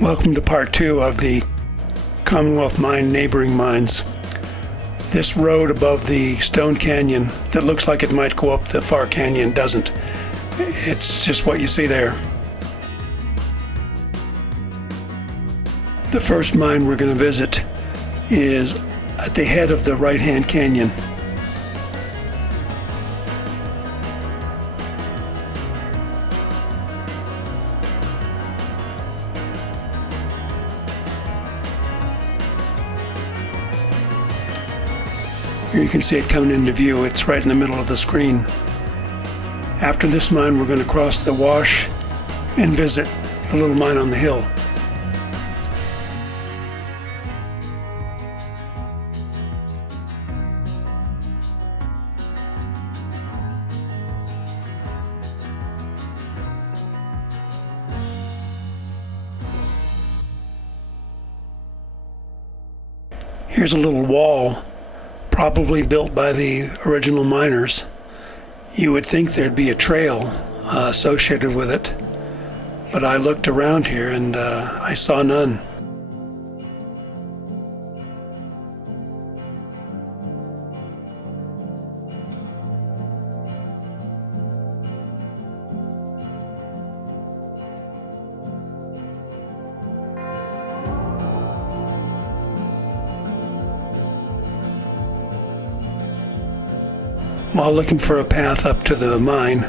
Welcome to part 2 of the Commonwealth mine neighboring mines. This road above the Stone Canyon that looks like it might go up the far canyon doesn't. It's just what you see there. The first mine we're going to visit is at the head of the right-hand canyon. Here you can see it coming into view. It's right in the middle of the screen. After this mine, we're going to cross the wash and visit the little mine on the hill. Here's a little wall, probably built by the original miners. You would think there'd be a trail associated with it, but I looked around here and I saw none. While looking for a path up to the mine,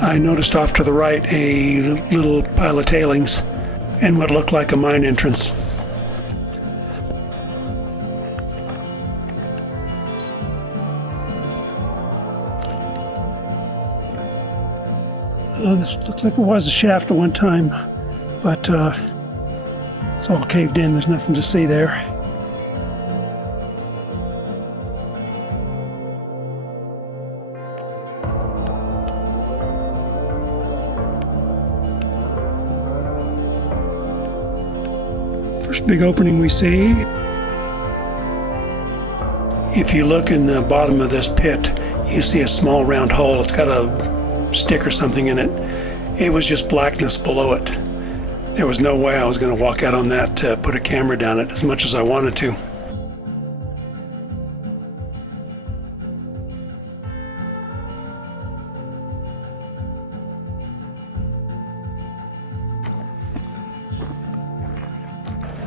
I noticed off to the right a little pile of tailings and what looked like a mine entrance. This looks like it was a shaft at one time, but it's all caved in. There's nothing to see there. First big opening we see. If you look in the bottom of this pit, you see a small round hole. It's got a stick or something in it. It was just blackness below it. There was no way I was going to walk out on that to put a camera down it as much as I wanted to.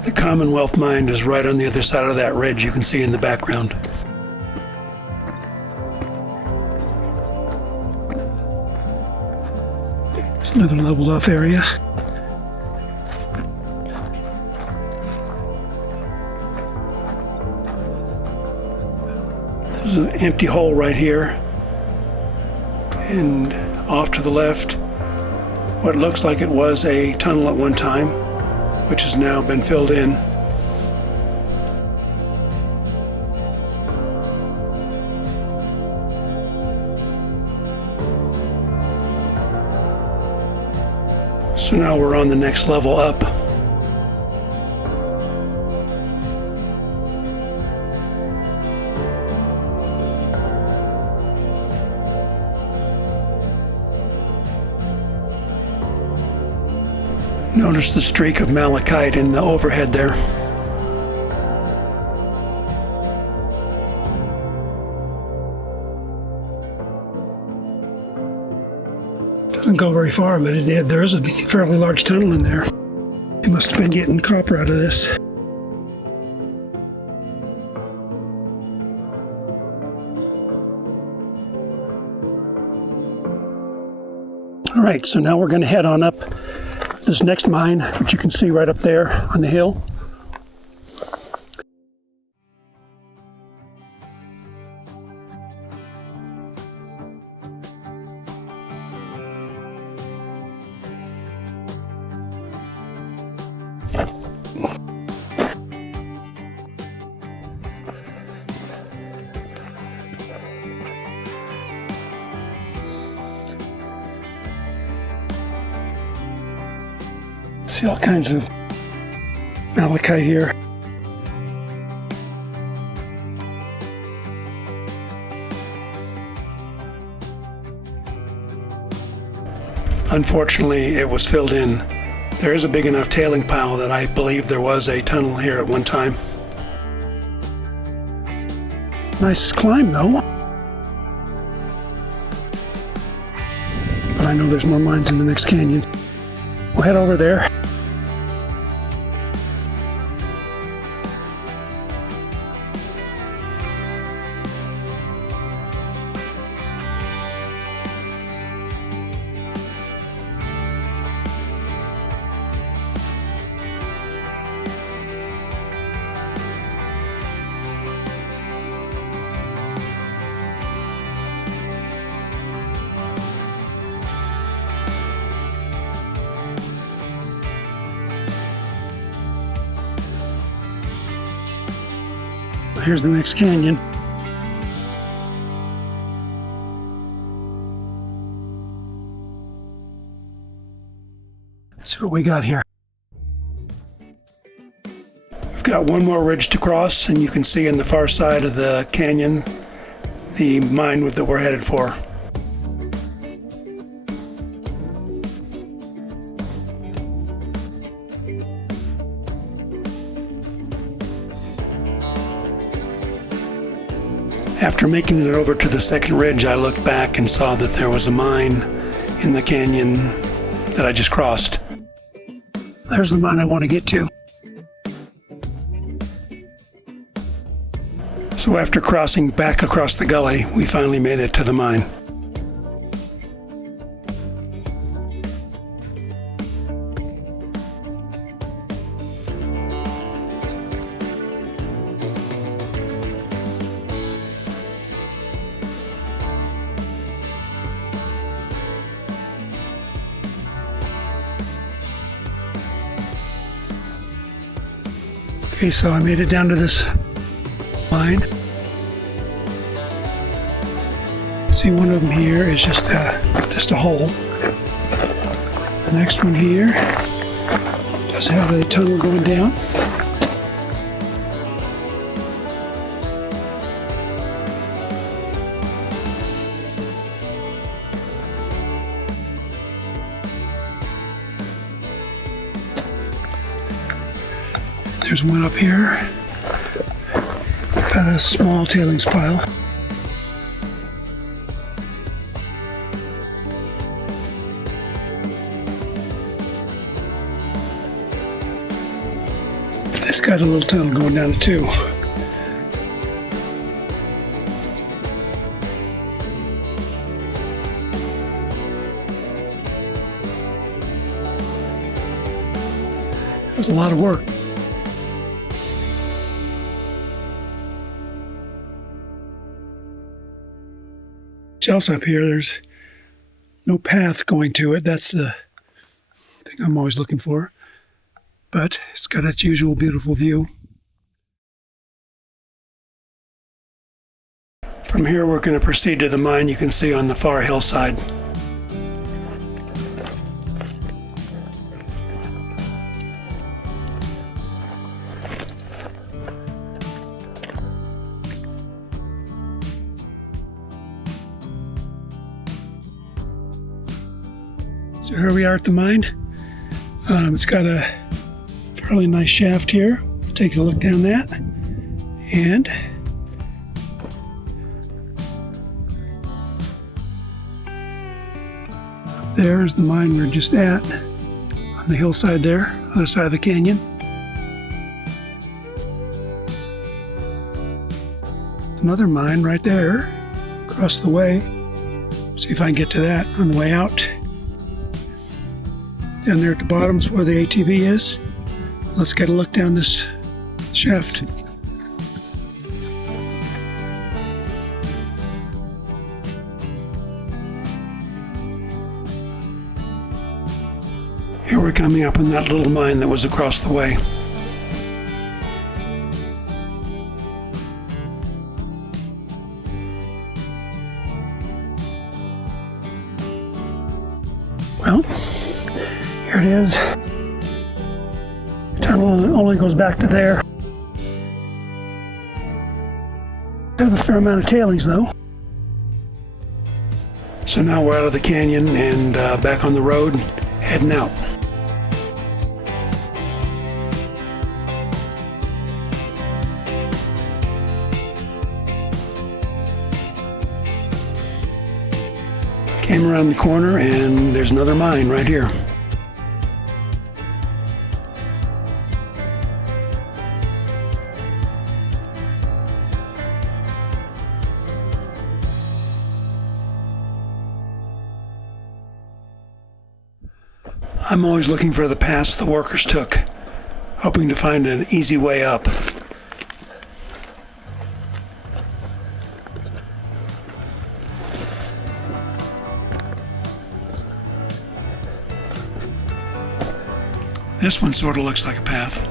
The Commonwealth mine is right on the other side of that ridge you can see in the background. It's another leveled off area. There's an empty hole right here. And off to the left, what looks like it was a tunnel at one time, which has now been filled in. So now we're on the next level up. Notice the streak of malachite in the overhead there. Doesn't go very far, but it did. There is a fairly large tunnel in there. It must have been getting copper out of this. All right, so now we're going to head on up this next mine, which you can see right up there on the hill. See all kinds of malachite here. Unfortunately, it was filled in There is a big enough tailing pile that I believe there was a tunnel here at one time. Nice climb though. But I know there's more mines in the next canyon. We'll head over there. Here's the next canyon. Let's see what we got here. We've got one more ridge to cross, and you can see on the far side of the canyon the mine that we're headed for. After making it over to the second ridge, I looked back and saw that there was a mine in the canyon that I just crossed. There's the mine I want to get to. So after crossing back across the gully, we finally made it to the mine. Okay, so I made it down to this mine. See, one of them here is just a hole. The next one here does have a tunnel going down. There's one up here. Got a small tailings pile. It's got a little tunnel going down it too. It was a lot of work. Else up here, there's no path going to it. That's the thing I'm always looking for. But it's got its usual beautiful view. From here, we're going to proceed to the mine you can see on the far hillside. So here we are at the mine. It's got a fairly nice shaft here. We'll take a look down that. And there's the mine we're just at, on the hillside there, other side of the canyon. Another mine right there, across the way. See if I can get to that on the way out. Down there at the bottom is where the ATV is. Let's get a look down this shaft. Here we're coming up on that little mine that was across the way. Well, here it is. The tunnel only goes back to there. Have a fair amount of tailings though. So now we're out of the canyon and back on the road, heading out. Came around the corner and there's another mine right here. I'm always looking for the paths the workers took, hoping to find an easy way up. This one sort of looks like a path.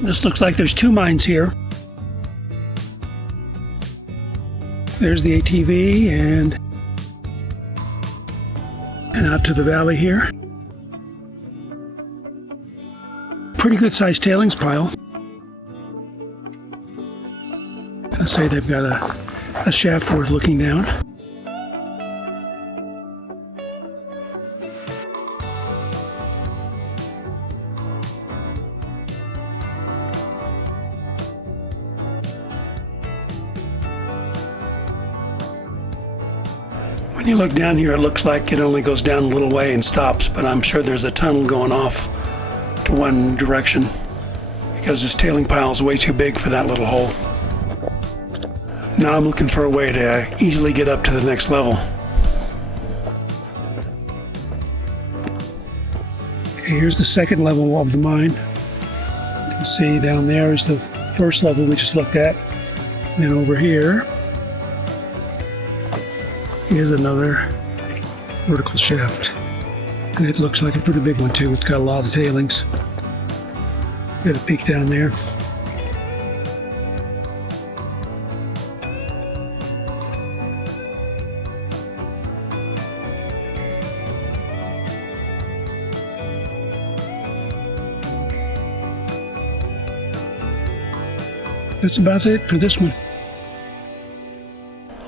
This looks like there's two mines here. There's the ATV and out to the valley here. Pretty good sized tailings pile. I'll say they've got a shaft worth looking down. When you look down here, it looks like it only goes down a little way and stops, but I'm sure there's a tunnel going off to one direction because this tailing pile is way too big for that little hole. Now I'm looking for a way to easily get up to the next level. Here's the second level of the mine. You can see down there is the first level we just looked at. And then over here, here's another vertical shaft. And it looks like a pretty big one too. It's got a lot of tailings. Got a peek down there. That's about it for this one.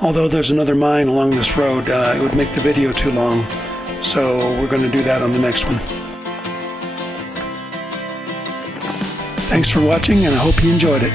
Although there's another mine along this road, it would make the video too long, so we're going to do that on the next one. Thanks for watching, and I hope you enjoyed it.